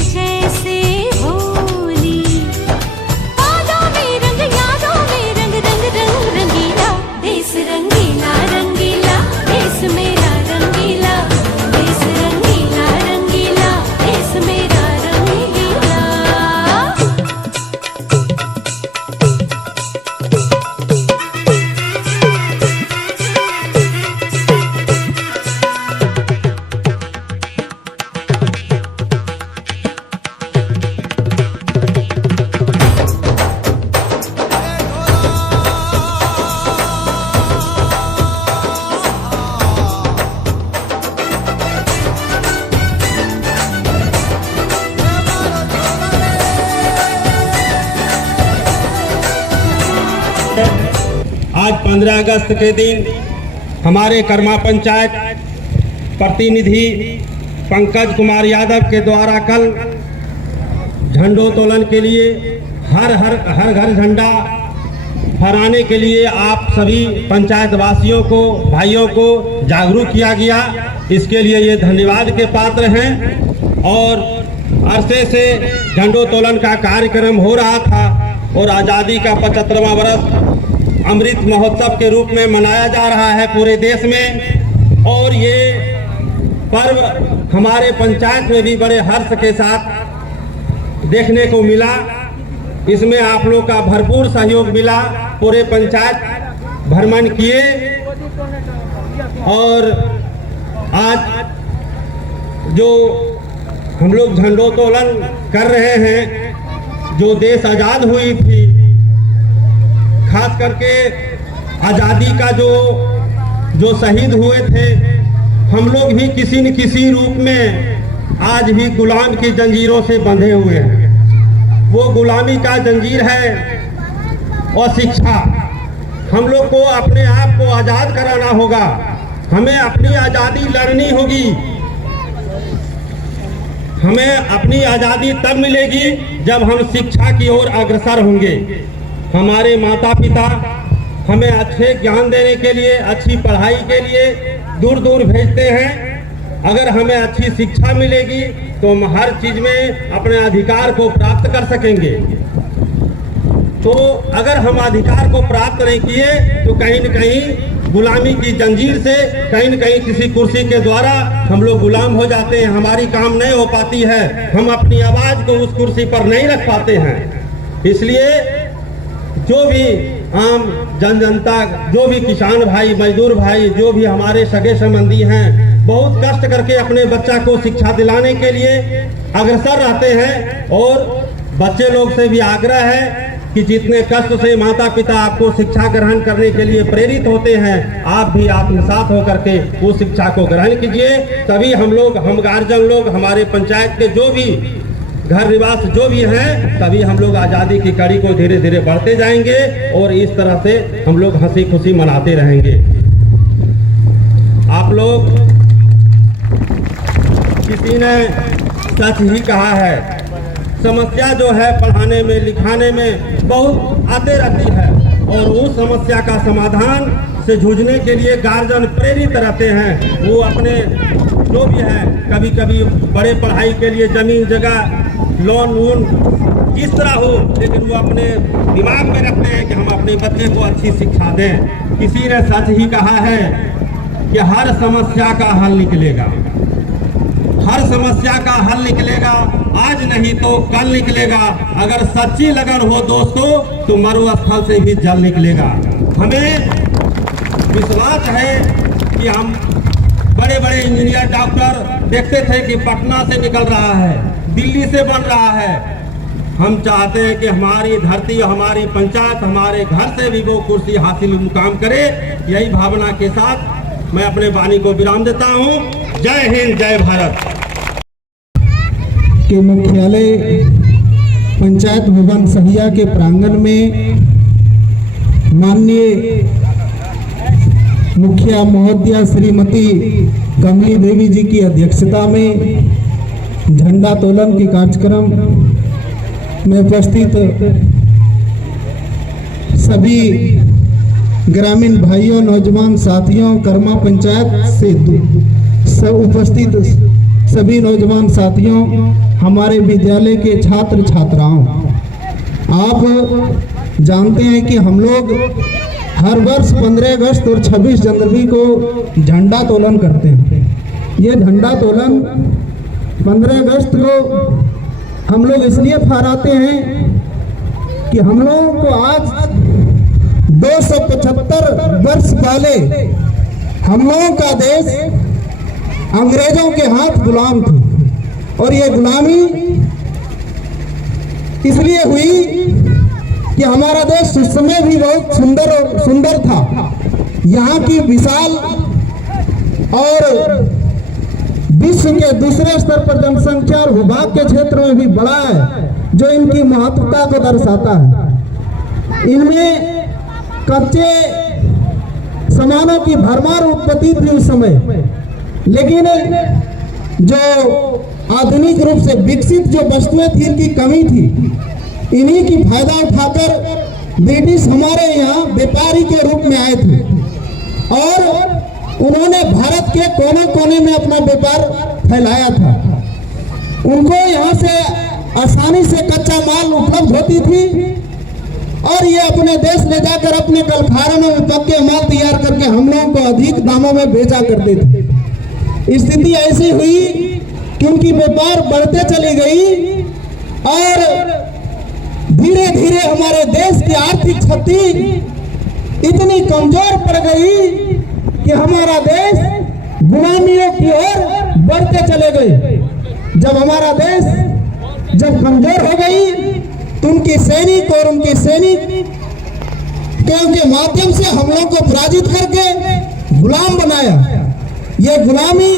जैसे होली, यादों में रंग रंग रंग रंगीला, देश रंगीला रंगीला, देश मेरा रंगीला, देश रंगीला रंगीला, देश मेरा रंगीला। आज 15 अगस्त के दिन हमारे कर्मा पंचायत प्रतिनिधि पंकज कुमार यादव के द्वारा कल झंडोत्तोलन के लिए हर घर झंडा फहराने के लिए आप सभी पंचायत वासियों को, भाइयों को जागरूक किया गया। इसके लिए ये धन्यवाद के पात्र हैं। और अरसे से झंडोत्तोलन का कार्यक्रम हो रहा था और आज़ादी का 75वां वर्ष अमृत महोत्सव के रूप में मनाया जा रहा है पूरे देश में। और ये पर्व हमारे पंचायत में भी बड़े हर्ष के साथ देखने को मिला। इसमें आप लोग का भरपूर सहयोग मिला। पूरे पंचायत भ्रमण किए और आज जो हम लोग झंडोत्तोलन कर रहे हैं, जो देश आज़ाद हुई थी, खास करके आज़ादी का जो शहीद हुए थे, हम लोग भी किसी न किसी रूप में आज भी गुलाम की जंजीरों से बंधे हुए हैं। वो गुलामी का जंजीर है और शिक्षा। हम लोग को अपने आप को आज़ाद कराना होगा। हमें अपनी आज़ादी लड़नी होगी। हमें अपनी आज़ादी तब मिलेगी जब हम शिक्षा की ओर अग्रसर होंगे। हमारे माता पिता हमें अच्छे ज्ञान देने के लिए, अच्छी पढ़ाई के लिए दूर दूर भेजते हैं। अगर हमें अच्छी शिक्षा मिलेगी तो हम हर चीज़ में अपने अधिकार को प्राप्त कर सकेंगे। तो अगर हम अधिकार को प्राप्त नहीं किए तो कहीं न कहीं गुलामी की जंजीर से, कहीं न कहीं किसी कुर्सी के द्वारा हम लोग गुलाम हो जाते हैं। हमारी काम नहीं हो पाती है। हम अपनी आवाज़ को उस कुर्सी पर नहीं रख पाते हैं। इसलिए जो भी आम जनता, जो भी किसान भाई, मजदूर भाई, जो भी हमारे सगे संबंधी हैं, बहुत कष्ट करके अपने बच्चा को शिक्षा दिलाने के लिए अग्रसर रहते हैं। और बच्चे लोग से भी आग्रह है कि जितने कष्ट से माता पिता आपको शिक्षा ग्रहण करने के लिए प्रेरित होते हैं, आप भी आत्मसात होकर के उस शिक्षा को ग्रहण कीजिए। तभी हम गार्जियन लोग, हमारे पंचायत के जो भी घर निवास जो भी हैं, तभी हम लोग आज़ादी की कड़ी को धीरे धीरे बढ़ते जाएंगे और इस तरह से हम लोग हंसी खुशी मनाते रहेंगे। आप लोग, किसी ने सच ही कहा है, समस्या जो है पढ़ाने में, लिखाने में बहुत आते रहती है और उस समस्या का समाधान से जूझने के लिए गार्जियन प्रेरित रहते हैं। वो अपने जो भी है, कभी कभी बड़े पढ़ाई के लिए जमीन जगह, लोन वोन किस तरह हो, लेकिन वो अपने दिमाग में रखते हैं कि हम अपने बच्चे को अच्छी शिक्षा दें। किसी ने सच ही कहा है कि हर समस्या का हल निकलेगा। हर समस्या का हल निकलेगा, आज नहीं तो कल निकलेगा। अगर सच्ची लगन हो दोस्तों तो मरुस्थल से भी जल निकलेगा। हमें विश्वास है कि हम बड़े बड़े इंजीनियर, डॉक्टर देखते थे कि पटना से निकल रहा है, दिल्ली से बन रहा है। हम चाहते हैं कि हमारी धरती, हमारी पंचायत, हमारे घर से भी वो कुर्सी हासिल मुकाम करे। यही भावना के साथ मैं अपने वाणी को विराम देता हूँ। जय हिंद, जय भारत। के मुख्यालय पंचायत भवन सहिया के प्रांगण में माननीय मुखिया महोदया श्रीमती कमली देवी जी की अध्यक्षता में झंडा तोलन के कार्यक्रम में उपस्थित सभी ग्रामीण भाइयों, नौजवान साथियों, कर्मा पंचायत से सब उपस्थित सभी नौजवान साथियों, हमारे विद्यालय के छात्र छात्राओं, आप जानते हैं कि हम लोग हर वर्ष 15 अगस्त और 26 जनवरी को झंडा तोलन करते हैं। ये झंडा तोलन 15 अगस्त को हम लोग इसलिए फहराते हैं कि हम लोगों को आज 275 वर्ष पहले हम लोगों का देश अंग्रेजों के हाथ गुलाम थे, और ये गुलामी इसलिए हुई कि हमारा देश उस समय भी बहुत सुंदर था। यहाँ की विशाल और विश्व के दूसरे स्तर पर जनसंख्या और भूभाग के क्षेत्र में भी बड़ा है, जो इनकी महत्वता को दर्शाता है। इनमें कच्चे सामानों की भरमार उत्पत्ति थी उस समय, लेकिन जो आधुनिक रूप से विकसित जो वस्तुएं थी इनकी कमी थी। इन्हीं की फायदा उठाकर ब्रिटिश हमारे यहाँ व्यापारी के रूप में आए थे, और उन्होंने भारत के कोने कोने में अपना व्यापार फैलाया था। उनको यहाँ से आसानी से कच्चा माल उपलब्ध होती थी, और ये अपने देश ले जाकर अपने कलखानों में पक्के माल तैयार करके हम लोगों को अधिक दामों में बेचा करते थे। स्थिति ऐसी हुई कि उनकी व्यापार बढ़ते चली गई, और धीरे धीरे हमारे देश की आर्थिक शक्ति इतनी कमजोर पड़ गई कि हमारा देश गुलामियों की ओर बढ़ते चले गए। जब हमारा देश जब कमजोर हो गई तो उनके सैनिक और उनके सैनिक के माध्यम से हम लोगों को पराजित करके गुलाम बनाया। ये गुलामी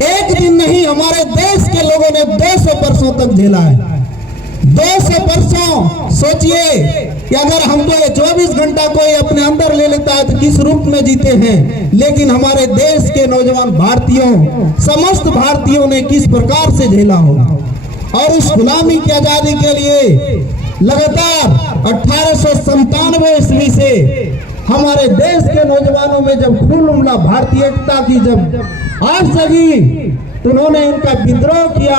एक दिन नहीं, हमारे देश के लोगों ने 200 वर्षों तक झेला है। 200 वर्षों सोचिए कि अगर हमको ये 24 घंटा कोई अपने अंदर ले लेता है तो किस रूप में जीते हैं, लेकिन हमारे देश के नौजवान भारतीयों, समस्त भारतीयों ने किस प्रकार से झेला होगा। और उस गुलामी की आजादी के लिए लगातार 1897 ईस्वी से हमारे देश के नौजवानों में जब खून उमड़ा, भारतीय एकता की जब आग जगी, तो उन्होंने इनका विद्रोह किया,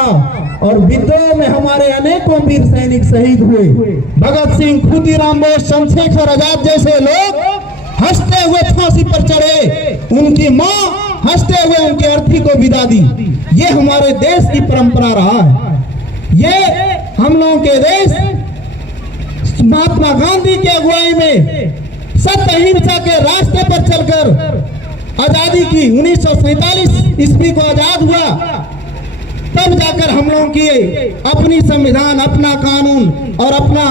और विद्रोह में हमारे अनेकों वीर सैनिक शहीद हुए। भगत सिंह, खुदीराम बोस, चंद्रशेखर आजाद जैसे लोग हंसते हुए फांसी पर चढ़े, उनकी मां हंसते हुए उनकी अर्थी को विदा दी। ये हमारे देश की परंपरा रहा है। ये हम लोगों के देश महात्मा गांधी की अगुवाई में सत्य अहिंसा के रास्ते पर चलकर आजादी की 1947 ईस्वी को आजाद हुआ, तब जाकर हम लोगों की अपनी संविधान, अपना कानून और अपना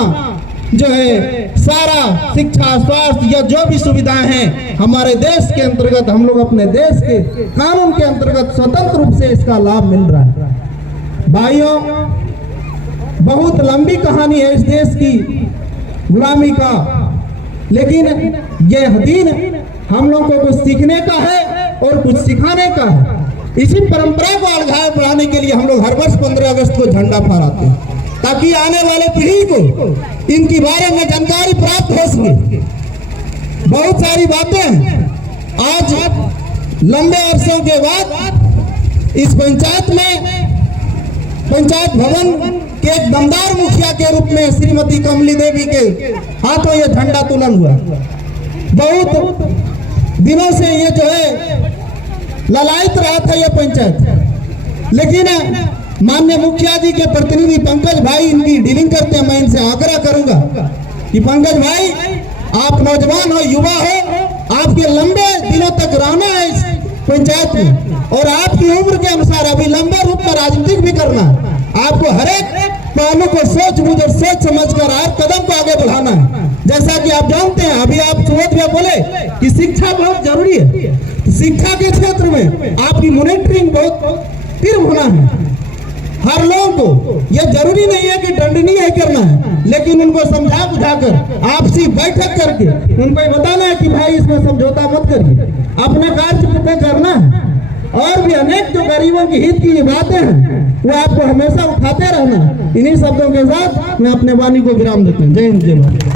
जो है सारा शिक्षा, स्वास्थ्य या जो भी सुविधाएं हैं हमारे देश के अंतर्गत, हम लोग अपने देश के कानून के अंतर्गत स्वतंत्र रूप से इसका लाभ मिल रहा है। भाइयों, बहुत लंबी कहानी है इस देश की गुलामी का, लेकिन यह दिन हम लोगों को कुछ सीखने का है और कुछ सिखाने का है। इसी परंपरा को आगे बढ़ाने के लिए हम लोग हर वर्ष 15 अगस्त को झंडा फहराते हैं, ताकि आने वाले पीढ़ी को इनके बारे में जानकारी प्राप्त हो सके। बहुत सारी बातें हैं। आज लंबे अरसों के बाद इस पंचायत में पंचायत भवन के एक दमदार मुखिया के रूप में श्रीमती कमली देवी के हाथों ये झंडा तोलन हुआ। बहुत दिनों से ये जो है ललायत रहा था ये पंचायत, लेकिन माननीय मुखिया जी के प्रतिनिधि पंकज भाई इनकी डीलिंग करते हैं। मैं इनसे आग्रह करूंगा कि पंकज भाई, आप नौजवान हो, युवा हो, आपके लंबे दिनों तक रहना है इस पंचायत में, और आपकी उम्र के अनुसार अभी लंबे रूप में राजनीतिक भी करना है। आपको हर एक पहलू को सोच बूझ और सोच समझकर हर कदम को आगे बढ़ाना है। जैसा कि आप जानते हैं, अभी आप सुबह में बोले कि शिक्षा बहुत जरूरी है, तो शिक्षा के क्षेत्र में आपकी मॉनिटरिंग बहुत तीव्र होना है। हर लोगों को यह जरूरी नहीं है कि दंडनीय है करना है, लेकिन उनको समझा बुझाकर आपसी बैठक करके उनको ये बताना है कि भाई इसमें समझौता मत करिए, अपना कार्य पूरा करना है। और भी अनेक जो गरीबों की हित की बातें हैं वो आपको हमेशा उठाते रहना। इन्हीं शब्दों के साथ मैं अपने वाणी को विराम देता हूँ। जय हिंद, जय भारत।